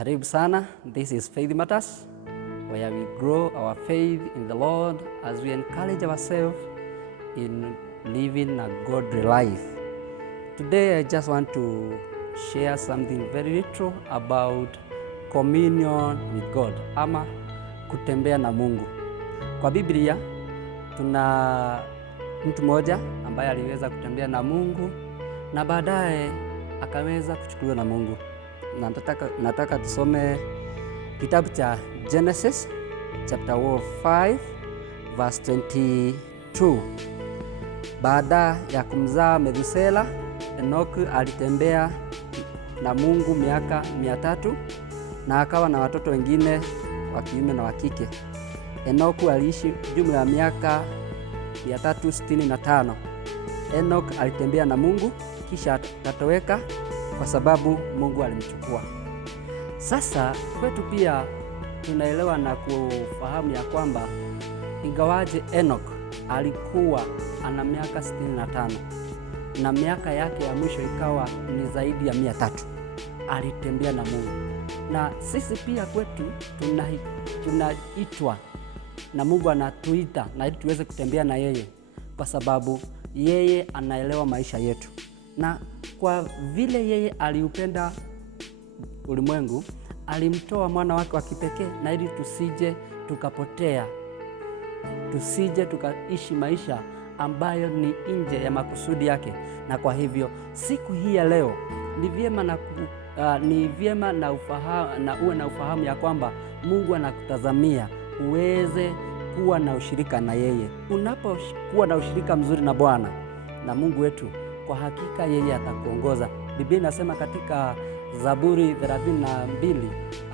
Karibu sana. This is Faith Matters, where we grow our faith in the Lord as we encourage ourselves in living a godly life. Today I just want to share something very little about communion with God, ama kutembea na Mungu. Kwa Biblia tuna mtu mmoja ambaye aliweza kutembea na Mungu na baadaye akaweza kuchukuliwa na Mungu. Nataka tusome kitabu cha Genesis chapter 5 verse 22. Baada ya kumzaa Methusela, Enoki alitembea na Mungu miaka 300 na akawa na watoto wengine wa kiume na wa kike. Enoki aliishi jumla ya miaka 365. Enoki alitembea na Mungu kisha akatoweka kwa sababu Mungu alimchukua. Sasa kwetu pia tunaelewa na kufahamu ya kwamba ingawaje Enoki alikuwa ana miaka 65 na miaka yake ya mwisho ikawa ni zaidi ya 300, alitembea na Mungu. Na sisi pia kwetu tunaitwa na Mungu anatuita na ili tuweze kutembea na yeye, kwa sababu yeye anaelewa maisha yetu. Na kwa vile yeye aliupenda ulimwengu, alimtoa mwana wake wa kipekee na ili tusije tukapotea, tusije tukaishi maisha ambayo ni nje ya makusudi yake. Na kwa hivyo siku hii ya leo ni vyema na uwe na ufahamu ya kwamba Mungu anakutazamia uweze kuwa na ushirika na yeye. Unapokuwa na ushirika mzuri na Bwana na Mungu wetu, kwa hakika yeye atakuongoza. Biblia inasema katika Zaburi 32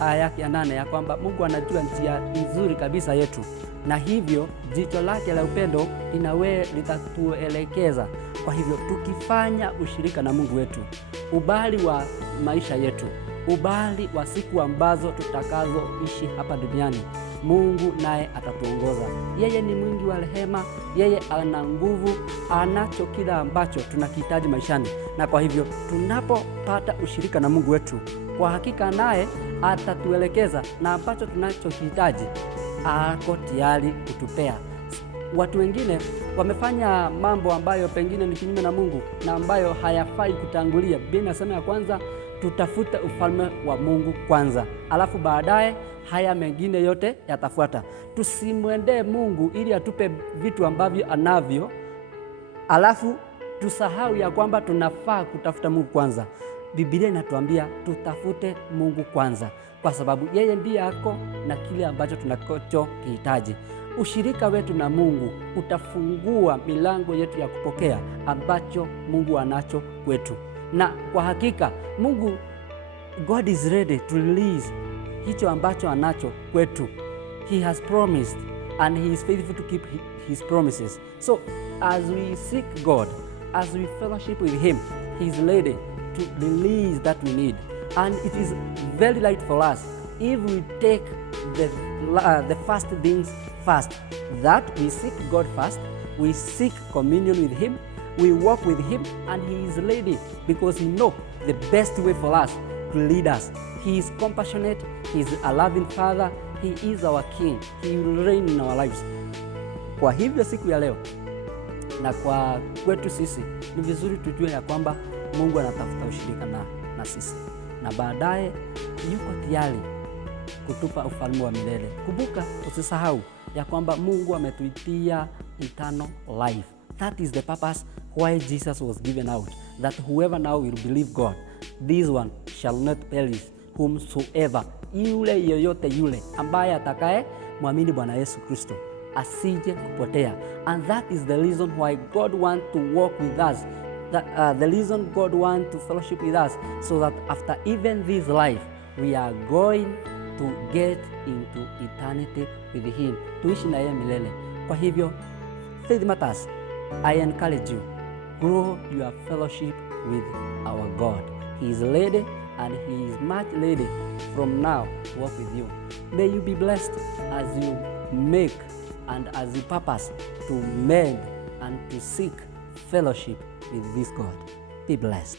aya yake ya 8 ya kwamba Mungu anajua njia nzuri kabisa yetu, na hivyo jicho lake la upendo litatuelekeza. Kwa hivyo tukifanya ushirika na Mungu wetu, ubali wa maisha yetu, ubali wa siku ambazo tutakazoishi hapa duniani, Mungu naye atatuongoza. Yeye ni mwingi wa rehema, yeye ana nguvu, anacho kila ambacho tunakihitaji maishani. Na kwa hivyo tunapopata ushirika na Mungu wetu, kwa hakika naye atatuelekeza na ambacho tunachokihitaji ako tayari kutupea. Watu wengine wamefanya mambo ambayo pengine ni kinyume na Mungu na ambayo hayafai kutangulia. Biblia inasema ya kwanza tutafute ufalme wa Mungu kwanza, alafu baadaye haya mengine yote yatafuata. Tusimwendee Mungu ili atupe vitu ambavyo anavyo, alafu tusahau ya kwamba tunafaa kutafuta Mungu kwanza. Biblia inatuambia tutafute Mungu kwanza, kwa sababu yeye ndiye ako na kile ambacho tunachokihitaji. Ushirika wetu na Mungu utafungua milango yetu ya kupokea ambacho Mungu anacho kwetu. Na kwa hakika God is ready to release hicho ambacho anacho kwetu. He has promised and he is faithful to keep his promises. So as we seek God, as we fellowship with him, he is ready to release that we need. And it is very right for us if we take the first things first, that we seek God first, we seek communion with him, we walk with him, and he is ready because he knows the best way for us to lead us. He is compassionate, he is a loving father, he is our king, he will reign in our lives. Kwa hivyo siku ya leo na kwa kwetu sisi ni vizuri tujue ya kwamba Mungu anatafuta ushirika na sisi, na baadaye yuko tayari kutupa ufalme wa milele. Kumbuka, usisahau ya kwamba Mungu ametuitia eternal life. That is the purpose why Jesus was given out, that whoever now will believe God, this one shall not perish, whomsoever, yule yoyote yule ambaye atakaye mwamini Bwana Yesu Kristo asije kupotea. And that is the reason why God wants to walk with us, the reason God wants to fellowship with us, so that after even this life we are going to get into eternity with him, tuishi na yeye milele. Kwa hivyo Faith Matters, I encourage you, grow your fellowship with our God. He is ready and he is much ready from now to walk with you. May you be blessed as you make and as you purpose to mend and to seek fellowship with this God. Be blessed.